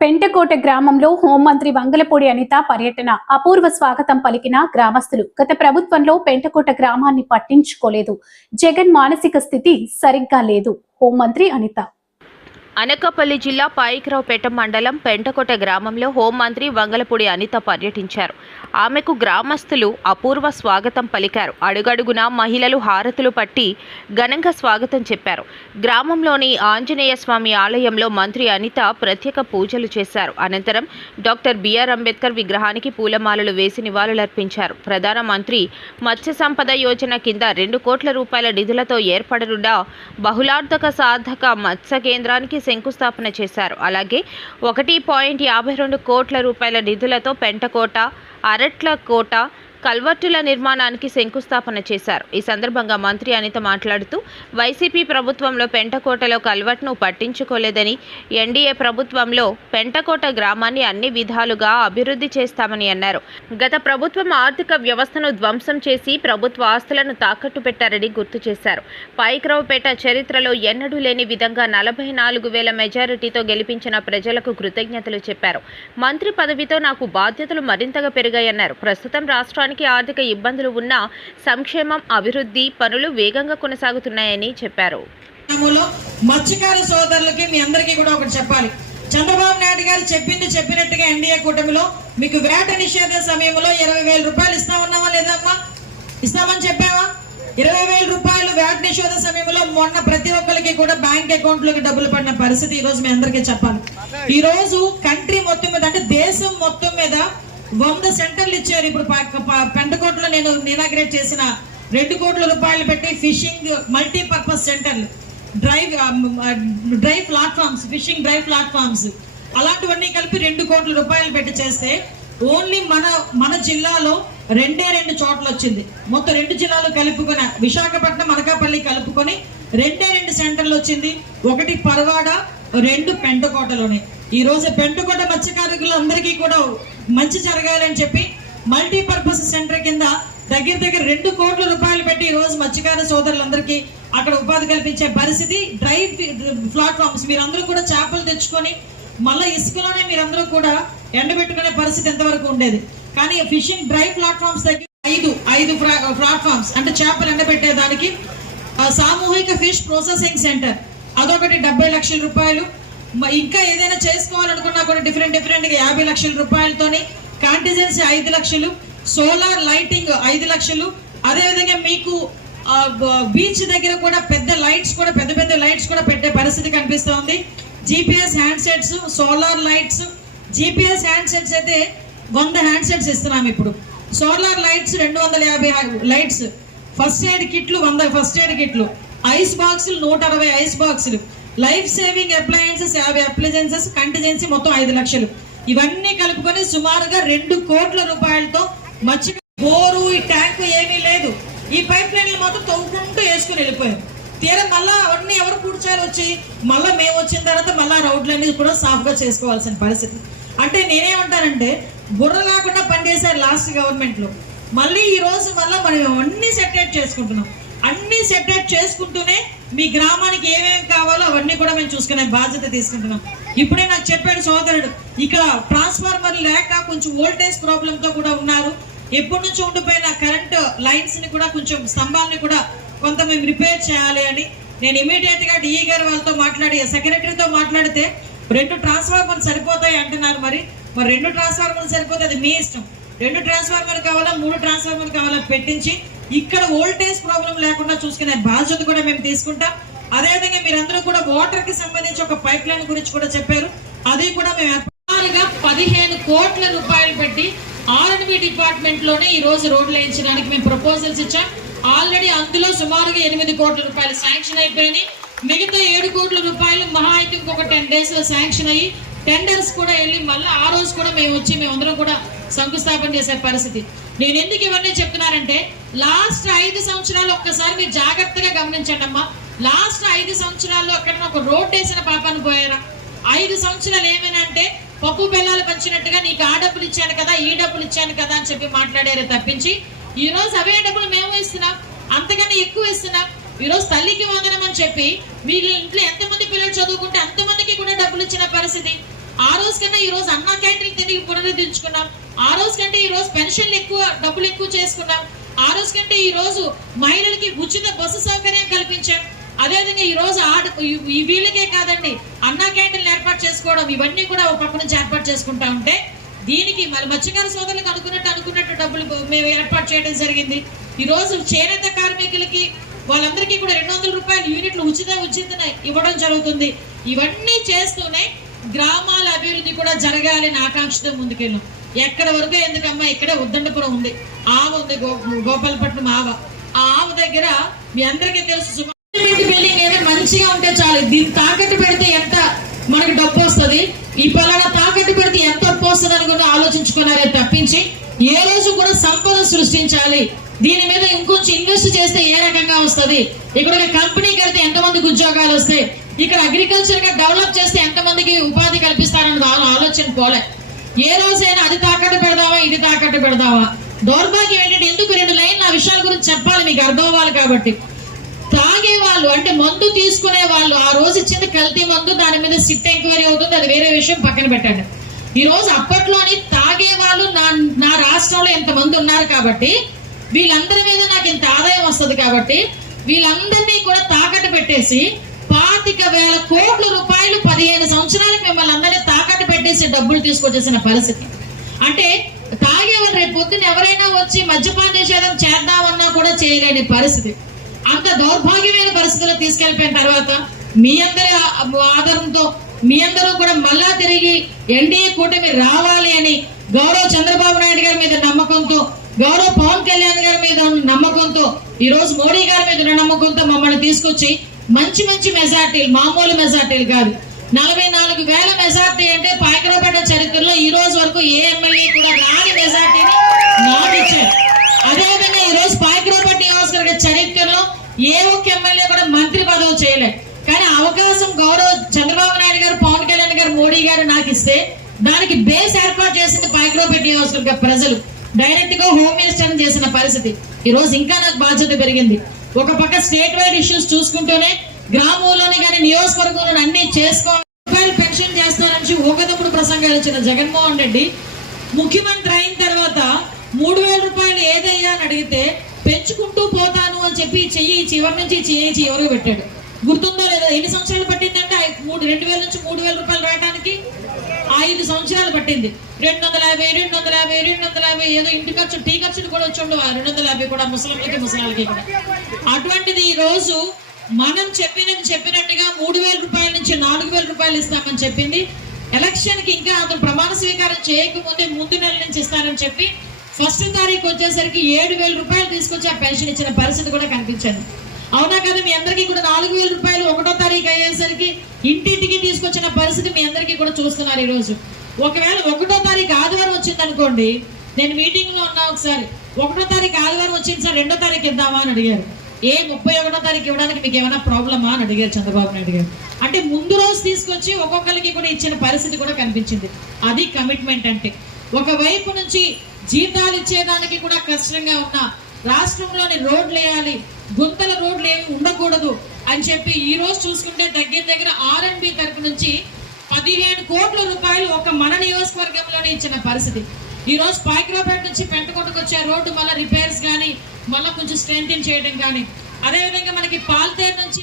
పెంటకోట గ్రామంలో హోంమంత్రి వంగలపూడి అనిత పర్యటన. అపూర్వ స్వాగతం పలికిన గ్రామస్తులు. గత ప్రభుత్వంలో పెంటకోట గ్రామాన్ని పట్టించుకోలేదు. జగన్ మానసిక స్థితి సరిగ్గా లేదు. హోంమంత్రి అనిత అనకాపల్లి జిల్లా పాయికరావుపేట మండలం పెంటకోట గ్రామంలో హోంమంత్రి వంగలపూడి అనిత పర్యటించారు. ఆమెకు గ్రామస్తులు అపూర్వ స్వాగతం పలికారు. అడుగడుగునా మహిళలు హారతులు పట్టి ఘనంగా స్వాగతం చెప్పారు. గ్రామంలోని ఆంజనేయ స్వామి ఆలయంలో మంత్రి అనిత ప్రత్యేక పూజలు చేశారు. అనంతరం డాక్టర్ బిఆర్ అంబేద్కర్ విగ్రహానికి పూలమాలలు వేసి నివాళులర్పించారు. ప్రధాన మంత్రి మత్స్య సంపద యోజన కింద రెండు కోట్ల రూపాయల నిధులతో ఏర్పడనున్న బహుళార్థక సాధక మత్స్య కేంద్రానికి శంకుస్థాపన చేశారు. అలాగే ఒకటి పాయింట్ యాభై రెండు కోట్ల రూపాయల నిధులతో పెంటకోట అరట్ల కోట కల్వర్టుల నిర్మాణానికి శంకుస్థాపన చేశారు. ఈ సందర్భంగా మంత్రి అనిత మాట్లాడుతూ వైసీపీ ప్రభుత్వంలో పెంటకోటలో కల్వర్ట్ను పట్టించుకోలేదని ఎన్డీఏ ప్రభుత్వంలో పెంటకోట గ్రామాన్ని అన్ని విధాలుగా అభివృద్ధి చేస్తామని అన్నారు. గత ప్రభుత్వం ఆర్థిక వ్యవస్థను ధ్వంసం చేసి ప్రభుత్వ ఆస్తులను తాకట్టు పెట్టారని గుర్తు చేశారు. పాయిక్రావుపేట చరిత్రలో ఎన్నడూ లేని విధంగా నలభై నాలుగు వేల మెజారిటీతో గెలిపించిన ప్రజలకు కృతజ్ఞతలు చెప్పారు. మంత్రి పదవితో నాకు బాధ్యతలు మరింతగా పెరిగాయన్నారు. ప్రస్తుతం రాష్ట్రానికి ఆర్థిక ఇబ్బందులు ఉన్నా సంక్షేమం అభివృద్ధి పనులు వేగంగా కొనసాగుతున్నాయని చెప్పారు. గ్రామంలో మత్స్యకార సోదరులకి మీ అందరికీ కూడా ఒకటి చెప్పాలి. చంద్రబాబు నాయుడు గారు చెప్పింది చెప్పినట్టుగా ఎన్డీఏ కూటమిలో మీకు వేట నిషేధ సమయంలో ఇరవై వేల రూపాయలు ఇస్తా ఉన్నావా లేదమ్మా? ఇస్తామని చెప్పావా? ఇరవై వేల రూపాయలు వేట నిషేధ సమయంలో మొన్న ప్రతి ఒక్కరికి కూడా బ్యాంక్ అకౌంట్లోకి డబ్బులు పడిన పరిస్థితి ఈ రోజు మీ అందరికీ చెప్పాలి. ఈ రోజు కంట్రీ మొత్తం మీద అంటే దేశం మొత్తం మీద వంద సెంటర్లు ఇచ్చారు ఇప్పుడు ప- కోట్లో పెంటకోటలో నేను ఇనాగ్రేట్ చేసిన రెండు కోట్ల రూపాయలు పెట్టి ఫిషింగ్ మల్టీపర్పస్ సెంటర్లు. Drive drive platforms fishing drive platforms. అలాంటివన్నీ కలిపి రెండు కోట్ల రూపాయలు పెట్టి చేస్తే ఓన్లీ మన మన జిల్లాలో రెండే రెండు చోట్ల వచ్చింది. మొత్తం రెండు జిల్లాలు కలుపుకొని విశాఖపట్నం అనకాపల్లి కలుపుకొని రెండే రెండు సెంటర్లు వచ్చింది. ఒకటి పరవాడ రెండు పెంటకోటలోనే. ఈ రోజు పెంటకోట మత్స్యకారులందరికీ కూడా మంచి జరగాలని చెప్పి మల్టీపర్పస్ సెంటర్ కింద దగ్గర దగ్గర రెండు కోట్ల రూపాయలు పెట్టి ఈ రోజు మత్స్యకార సోదరులందరికీ అక్కడ ఉపాధి కల్పించే పరిస్థితి. డ్రై ప్లాట్ఫామ్స్ మీరందరూ కూడా చేపలు తెచ్చుకొని మళ్ళీ ఇసుకలోనే మీరందరూ కూడా ఎండబెట్టుకునే పరిస్థితి ఎంతవరకు ఉండేది. కానీ ఫిషింగ్ డ్రై ప్లాట్ఫామ్స్ దగ్గర ఐదు ఐదు ప్లాట్ఫామ్స్ అంటే చేపలు ఎండబెట్టే దానికి సామూహిక ఫిష్ ప్రాసెసింగ్ సెంటర్. అదొకటి డెబ్బై లక్షల రూపాయలు. ఇంకా ఏదైనా చేసుకోవాలనుకున్నా కూడా డిఫరెంట్ డిఫరెంట్గా యాభై లక్షల రూపాయలతోని కాంటిజెన్సీ ఐదు లక్షలు సోలార్ లైటింగ్ ఐదు లక్షలు. అదేవిధంగా మీకు బీచ్ దగ్గర కూడా పెద్ద లైట్స్ కూడా పెద్ద పెద్ద లైట్స్ కూడా పెట్టే పరిస్థితి కనిపిస్తోంది. GPS handsets solar lights GPS hand sets అయితే వంద హ్యాండ్సెట్స్ ఇస్తున్నాం ఇప్పుడు. సోలార్ లైట్స్ రెండు వందల యాభై లైట్స్ ఫస్ట్ ఎయిడ్ కిట్లు వంద ఫస్ట్ ఎయిడ్ కిట్లు ఐస్ బాక్సులు నూట అరవై ఐస్ బాక్సులు. లైఫ్ సేవింగ్ అప్లయన్సెస్ యాభై అప్లయన్సెస్ కంటిజెన్సీ మొత్తం ఐదు లక్షలు. ఇవన్నీ కలుపుకొని సుమారుగా రెండు కోట్ల రూపాయలతో మత్స్య బోరు ఈ ట్యాంకు ఏమీ లేదు. ఈ పైప్ లైన్లు మాత్రం తవ్వుకుంటూ వేసుకుని వెళ్ళిపోయారు. తీరా మళ్ళా అవన్నీ ఎవరు కూర్చారు వచ్చి? మళ్ళీ మేము వచ్చిన తర్వాత మళ్ళా రోడ్లన్నీ కూడా సాఫ్గా చేసుకోవాల్సిన పరిస్థితి. అంటే నేనేమంటానంటే బుర్ర లేకుండా పనిచేశారు లాస్ట్ గవర్నమెంట్లో. మళ్ళీ ఈ రోజు మళ్ళీ మనం అన్ని సెటరేట్ చేసుకుంటున్నాం. అన్ని సెపరేట్ చేసుకుంటూనే మీ గ్రామానికి ఏమేమి కావాలో అవన్నీ కూడా మేము చూసుకునే బాధ్యత తీసుకుంటున్నాం. ఇప్పుడే నాకు చెప్పాడు సోదరుడు ఇక్కడ ట్రాన్స్ఫార్మర్ లేక కొంచెం ఓల్టేజ్ ప్రాబ్లంతో కూడా ఉన్నారు. ఎప్పటి నుంచి ఉండిపోయిన కరెంట్ లైన్స్ని కూడా కొంచెం స్తంభాలని కూడా కొంత మేము రిపేర్ చేయాలి అని నేను ఇమీడియట్గా డిఈ గారు వాళ్ళతో మాట్లాడి సెక్రటరీతో మాట్లాడితే రెండు ట్రాన్స్ఫార్మర్లు సరిపోతాయి అంటున్నారు మరి. మరి రెండు ట్రాన్స్ఫార్మర్ సరిపోతే అది మీ ఇష్టం. రెండు ట్రాన్స్ఫార్మర్ కావాలా మూడు ట్రాన్స్ఫార్మర్ కావాలా పెట్టించి ఇక్కడ వోల్టేజ్ ప్రాబ్లం లేకుండా చూసుకునే బాధ్యత కూడా మేము తీసుకుంటాం. అదేవిధంగా మీరందరూ కూడా వాటర్కి సంబంధించి ఒక పైప్ లైన్ గురించి కూడా చెప్పారు. అది కూడా మేము సుమారుగా పదిహేను కోట్ల రూపాయలు పెట్టి ఆర్ఎన్బి డిపార్ట్మెంట్లోనే ఈ రోజు రోడ్లు వేయించడానికి మేము ప్రపోజల్స్ ఇచ్చాం. ఆల్రెడీ అందులో సుమారుగా ఎనిమిది కోట్ల రూపాయలు శాంక్షన్ అయిపోయినాయి. మిగతా ఏడు కోట్ల రూపాయలు మహా అయితే ఇంకొక టెన్ డేస్లో శాంక్షన్ అయ్యి టెండర్స్ కూడా వెళ్ళి మళ్ళీ ఆ రోజు కూడా మేము వచ్చి మేమందరం కూడా శంకుస్థాపన చేసే పరిస్థితి. నేను ఎందుకు ఇవన్నీ చెప్తున్నానంటే లాస్ట్ ఐదు సంవత్సరాలు ఒక్కసారి మీరు జాగ్రత్తగా గమనించండి అమ్మా. లాస్ట్ ఐదు సంవత్సరాల్లో ఎక్కడైనా ఒక రోడ్ వేసిన పాపాన్ని పోయారా? ఐదు సంవత్సరాలు ఏమైనా అంటే పప్పు బెల్లాలు పంచినట్టుగా నీకు ఆ డబ్బులు ఇచ్చాను కదా ఈ డబ్బులు ఇచ్చాను కదా అని చెప్పి మాట్లాడారు తప్పించి ఈ రోజు అవే డబ్బులు మేము ఇస్తున్నాం అంతకన్నా ఎక్కువ ఇస్తున్నాం ఈ రోజు తల్లికి వందనం అని చెప్పి మీరు ఇంట్లో ఎంతమంది పిల్లలు చదువుకుంటే అంతమందికి కూడా డబ్బులు ఇచ్చిన పరిస్థితి. ఆ రోజు కన్నా ఈ రోజు అన్నా క్యాంటీన్ తిరిగి పునరుద్ధరించుకున్నాం ఆ రోజు కంటే ఈ రోజు పెన్షన్లు ఎక్కువ డబ్బులు ఎక్కువ చేసుకున్నాం. ఆ రోజు కంటే ఈ రోజు మహిళలకి ఉచిత బస్సు సౌకర్యం కల్పించాం. అదేవిధంగా ఈ రోజు ఆడ ఈ- వీళ్ళకే కాదండి అన్నా క్యాంటీన్లు ఏర్పాటు చేసుకోవడం ఇవన్నీ కూడా ఒక పక్క నుంచి ఏర్పాటు చేసుకుంటా ఉంటే దీనికి మరి మత్స్యకార సోదరులకు అనుకున్నట్టు అనుకున్నట్టు డబ్బులు మేము ఏర్పాటు చేయడం జరిగింది. ఈ రోజు చేనేత కార్మికులకి వాళ్ళందరికీ కూడా రెండు వందల రూపాయల యూనిట్లు ఉచిత ఉచిత ఇవ్వడం జరుగుతుంది. ఇవన్నీ చేస్తూనే గ్రామాల అభివృద్ధి కూడా జరగాలి అని ఆకాంక్షతో ముందుకెళ్ళాం. ఎక్కడ వరకు ఎందుకమ్మా? ఇక్కడే ఉద్దండపురం ఉంది. ఆవ ఉంది గో గోపాలపట్నం ఆవ. ఆ ఆవ దగ్గర మీ అందరికీ తెలుసు సుమారు బిల్డింగ్ ఏదో మంచిగా ఉంటే చాలు. దీన్ని తాకట్టు పెడితే ఎంత మనకి డబ్బు వస్తుంది? ఈ పలానా తాకట్టు పెడితే ఎంత డబ్బు వస్తుంది అని కూడా ఆలోచించుకున్నారే తప్పించి ఏ రోజు కూడా సంపద సృష్టించాలి. దీని మీద ఇంకొంచెం ఇన్వెస్ట్ చేస్తే ఏ రకంగా వస్తుంది? ఇక్కడ ఒక కంపెనీ కడితే ఎంతమందికి ఉద్యోగాలు వస్తాయి? ఇక్కడ అగ్రికల్చర్గా డెవలప్ చేస్తే ఎంతమందికి ఉపాధి కల్పిస్తారని దాని ఆలోచన పోలే. ఏ రోజైనా అది తాకట్టు పెడదామా ఇది తాకట్టు పెడదామా దౌర్భాగ్యం ఏంటంటే ఎందుకు రెండు లైన్లు ఆ విషయాల గురించి చెప్పాలి మీకు అర్థం అవ్వాలి కాబట్టి. తాగే వాళ్ళు అంటే మందు తీసుకునే వాళ్ళు ఆ రోజు ఇచ్చింది కల్తీ మందు దాని మీద సిట్ ఎంక్వైరీ అవుతుంది అది వేరే విషయం పక్కన పెట్టండి. ఈ రోజు అప్పట్లోని తాగే వాళ్ళు నా నా రాష్ట్రంలో ఎంతమంది ఉన్నారు కాబట్టి వీళ్ళందరి మీద నాకు ఇంత ఆదాయం వస్తుంది కాబట్టి వీళ్ళందరినీ కూడా తాకట్టు పెట్టేసి వేల కోట్ల రూపాయలు పదిహేను సంవత్సరాలకు మిమ్మల్ని అందరినీ తాకట్టు పెట్టేసి డబ్బులు తీసుకొచ్చేసిన పరిస్థితి. అంటే తాగేవారు రేపు పొద్దున ఎవరైనా వచ్చి మద్యపాన నిషేధం చేద్దామన్నా కూడా చేయలేని పరిస్థితి. అంత దౌర్భాగ్యమైన పరిస్థితుల్లో తీసుకెళ్ళిపోయిన తర్వాత మీ అందరి ఆధారంతో మీ అందరూ కూడా మళ్ళా తిరిగి ఎన్డీఏ కూటమి రావాలి అని గౌరవ చంద్రబాబు నాయుడు గారి మీద నమ్మకంతో గౌరవ పవన్ కళ్యాణ్ గారి మీద నమ్మకంతో ఈ రోజు మోడీ గారి మీద ఉన్న నమ్మకంతో మమ్మల్ని తీసుకొచ్చి మంచి మంచి మెజార్టీలు మామూలు మెజార్టీలు కాదు. నలభై నాలుగు వేల మెజార్టీ అంటే పాయకరపేట చరిత్రలో ఈ రోజు వరకు ఏ ఎమ్మెల్యే కూడా రాని మెజార్టీని నాకు అదేవిధంగా ఈ రోజు పాయకరాపేట నియోజకవర్గ చరిత్రలో ఏ ఒక్క ఎమ్మెల్యే కూడా మంత్రి పదవి చేయలే కానీ అవకాశం గౌరవ చంద్రబాబు నాయుడు గారు పవన్ కళ్యాణ్ గారు మోడీ గారు నాకు ఇస్తే దానికి బేస్ ఏర్పాటు చేసింది పాయకరాపేట నియోజకవర్గ ప్రజలు. డైరెక్ట్గా హోమ్ మినిస్టర్ చేసిన పరిస్థితి. ఈ రోజు ఇంకా నాకు బాధ్యత పెరిగింది. ఒక పక్క స్టేట్ వైడ్ ఇష్యూస్ చూసుకుంటూనే గ్రామంలోని కానీ నియోజకవర్గంలో అన్ని చేసుకో రూపాయలు పెన్షన్ చేస్తారని ఒకదప్పుడు ప్రసంగాలు ఇచ్చిన జగన్మోహన్ రెడ్డి ముఖ్యమంత్రి అయిన తర్వాత మూడు వేల రూపాయలు ఏదయ్యా అని అడిగితే పెంచుకుంటూ పోతాను అని చెప్పి చెయ్యి చివరి నుంచి చెయ్యి చివరికి పెట్టాడు. గుర్తుందో లేదో ఎన్ని సంవత్సరాలు పట్టిందంటే మూడు రెండు వేల నుంచి మూడు వేల రూపాయలు రావడానికి ఐదు సంవత్సరాలు పట్టింది. రెండు వందల యాభై రెండు వందల యాభై రెండు వందల యాభై ఏదో ఇంటి ఖర్చు టీ ఖర్చులు కూడా వచ్చి ఉండవు. ఆ రెండు వందల యాభై కూడా ముసలికి ముసలాలకి కూడా. అటువంటిది ఈ రోజు మనం చెప్పినది చెప్పినట్టుగా మూడు వేల రూపాయల నుంచి నాలుగు వేల రూపాయలు ఇస్తామని చెప్పింది. ఎలక్షన్కి ఇంకా అతను ప్రమాణ స్వీకారం చేయకముందే ముందు నెల నుంచి ఇస్తానని చెప్పి ఫస్ట్ తారీఖు వచ్చేసరికి ఏడు వేల రూపాయలు తీసుకొచ్చి ఆ పెన్షన్ ఇచ్చిన పరిస్థితి కూడా కనిపించింది. అవునా కదా? మీ అందరికీ కూడా నాలుగు వేల రూపాయలు ఒకటో తారీఖు అయ్యేసరికి ఇంటింటికి తీసుకొచ్చిన పరిస్థితి మీ అందరికీ కూడా చూస్తున్నారు ఈరోజు. ఒకవేళ ఒకటో తారీఖు ఆదివారం వచ్చింది అనుకోండి నేను మీటింగ్లో ఉన్నా ఒకసారి ఒకటో తారీఖు ఆదివారం వచ్చింది సార్ రెండో తారీఖు ఇద్దామా అని అడిగారు. ఏ ముప్పై ఒకటో తారీఖు ఇవ్వడానికి మీకు ఏమైనా ప్రాబ్లమా అని అడిగారు చంద్రబాబు నాయుడు గారు. అంటే ముందు రోజు తీసుకొచ్చి ఒక్కొక్కరికి కూడా ఇచ్చిన పరిస్థితి కూడా కనిపించింది. అది కమిట్మెంట్ అంటే. ఒకవైపు నుంచి జీతాలు ఇచ్చేదానికి కూడా కష్టంగా ఉన్న రాష్ట్రంలోని రోడ్లు వేయాలి గుంతల రోడ్లు ఏమి ఉండకూడదు అని చెప్పి ఈ రోజు చూసుకుంటే దగ్గర దగ్గర ఆర్ఎండ్బి తరపు నుంచి పదిహేను కోట్ల రూపాయలు ఒక మన నియోజకవర్గంలోనే ఇచ్చిన పరిస్థితి. ఈ రోజు పాయకరాపేట నుంచి పెంటకొండకు వచ్చే రోడ్డు మళ్ళీ రిపేర్స్ కానీ మళ్ళీ కొంచెం స్ట్రెంథింగ్ చేయడం కానీ అదేవిధంగా మనకి పాల్తేరు నుంచి